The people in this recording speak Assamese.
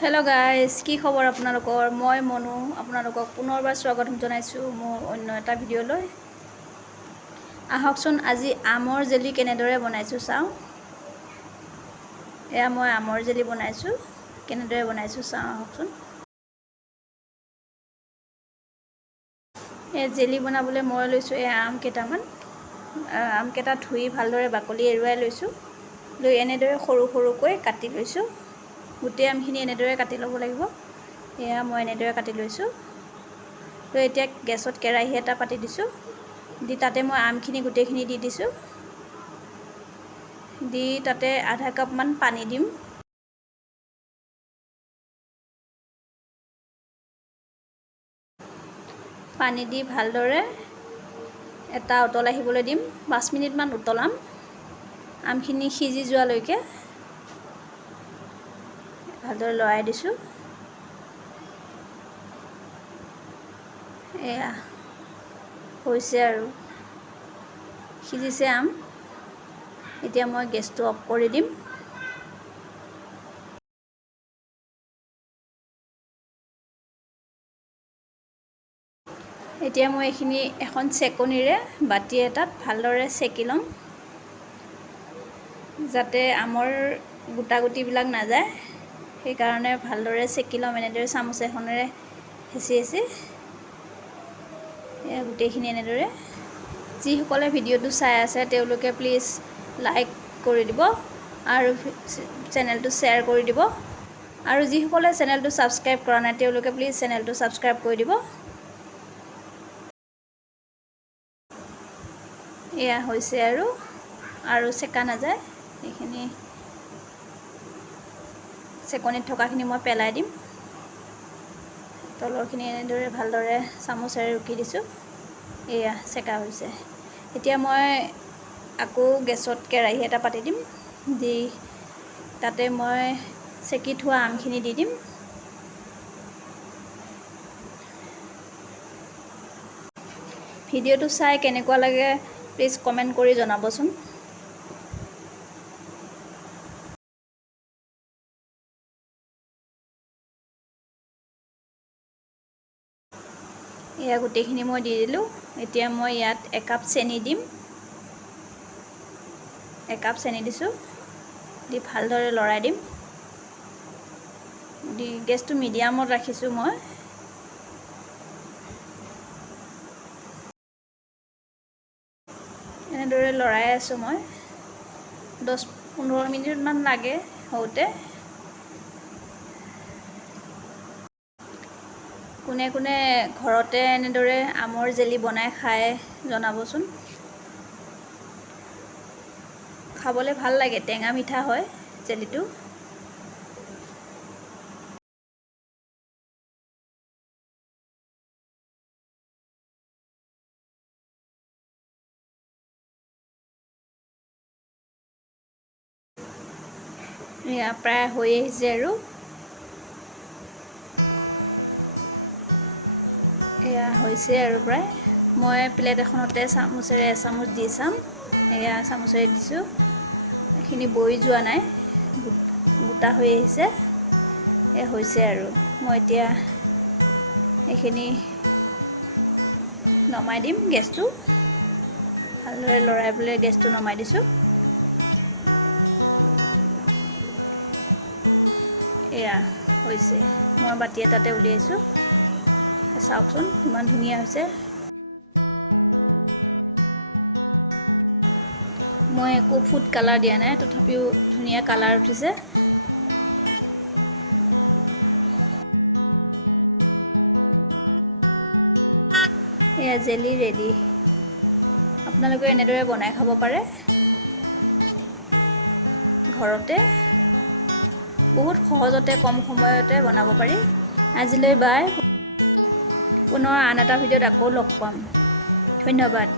হেল্ল' গাইজ, কি খবৰ আপোনালোকৰ? মই মনু আপোনালোকক পুনৰবাৰ স্বাগতম জনাইছোঁ মোৰ অন্য এটা ভিডিঅ'লৈ। আহকচোন আজি আমৰ জেলি কেনেদৰে বনাইছোঁ চাওঁ। এয়া মই আমৰ জেলি বনাইছোঁ, কেনেদৰে বনাইছোঁ চাওঁ আহকচোন। এই জেলি বনাবলৈ মই লৈছোঁ আম কেইটামান। আমকেইটা ধুই ভালদৰে বাকলি এৰুৱাই লৈছোঁ। লৈ এনেদৰে সৰু সৰুকৈ কাটি লৈছোঁ। গোটেই আমখিনি এনেদৰে কাটি ল'ব লাগিব। এয়া মই এনেদৰে কাটি লৈছোঁ। তো এতিয়া গেছত কেৰাহী এটা পাতি দিছোঁ। দি তাতে মই আমখিনি গোটেইখিনি দি দিছোঁ। দি তাতে আধা কাপমান পানী দিম। পানী দি ভালদৰে এটা উতল আহিবলৈ দিম। 5 মিনিটমান উতলাম, আমখিনি সিজি যোৱালৈকে ভালদৰে লৰাই দিছোঁ। এয়া হৈছে আৰু সিজিছে আম। এতিয়া মই গেছটো অফ কৰি দিম। এতিয়া মই এইখিনি এখন চেকনিৰে বাতি এটাত ভালদৰে চেকি ল'ম, যাতে আমৰ গোটা গুটিবিলাক নাযায়। সেইকাৰণে ভালদৰে চেকি ল'ম, এনেদৰে চামুচ এখনেৰে হেঁচি হেঁচি। এয়া গোটেইখিনি এনেদৰে। যিসকলে ভিডিঅ'টো চাই আছে তেওঁলোকে প্লিজ লাইক কৰি দিব আৰু চেনেলটো শ্বেয়াৰ কৰি দিব। আৰু যিসকলে চেনেলটো ছাবস্ক্ৰাইব কৰা নাই তেওঁলোকে প্লিজ চেনেলটো ছাবস্ক্ৰাইব কৰি দিব। এয়া হৈছে আৰু চেকা নাযায়। এইখিনি চেকনিত থকাখিনি মই পেলাই দিম। তলৰখিনি এনেদৰে ভালদৰে চামুচেৰে ৰুকি দিছোঁ। এয়া চেকা হৈছে। এতিয়া মই আকৌ গেছত কেৰাহী এটা পাতি দিম। দি তাতে মই চেকি থোৱা আমখিনি দি দিম। ভিডিঅ'টো চাই কেনেকুৱা লাগে প্লিজ কমেণ্ট কৰি জনাবচোন। এয়া গোটেইখিনি মই দি দিলোঁ। এতিয়া মই ইয়াত একাপ চেনি দিম। একাপ চেনি দিছোঁ। দি ভালদৰে লৰাই দিম। দি গেছটো মিডিয়ামত ৰাখিছোঁ মই। এনেদৰে লৰাই আছোঁ মই। 10-15 মিনিটমান লাগে হওঁতে। কোনে কোনে ঘৰতে এনেদৰে আমৰ জেলি বনাই খায় জনাবচোন। খাবলৈ ভাল লাগে, টেঙা মিঠা হয় জেলিটো। এয়া প্ৰায় হৈ আহিছে আৰু। এয়া হৈছে আৰু প্ৰায়। মই প্লেট এখনতে চামুচেৰে এচামুচ দি চাম। এয়া চামুচেৰে দিছোঁ। এইখিনি বৈ যোৱা নাই, গোটা হৈ আহিছে। এয়া হৈছে আৰু। মই এতিয়া এইখিনি নমাই দিম গেছটো। ভালদৰে লৰাই পেলাই গেছটো নমাই দিছোঁ। এয়া হৈছে। মই বাতি এটাতে উলিয়াইছোঁ। চাওকচোন ইমান ধুনীয়া হৈছে। মই একো ফুড কালাৰ দিয়া নাই, তথাপিও ধুনীয়া কালাৰ উঠিছে। এয়া জেলি ৰেডি। আপোনালোকে এনেদৰে বনাই খাব পাৰে ঘৰতে। বহুত সহজতে কম সময়তে বনাব পাৰি। আজিলৈ বাই। পুনৰ আন এটা ভিডিঅ'ত আকৌ লগ পাম। ধন্যবাদ।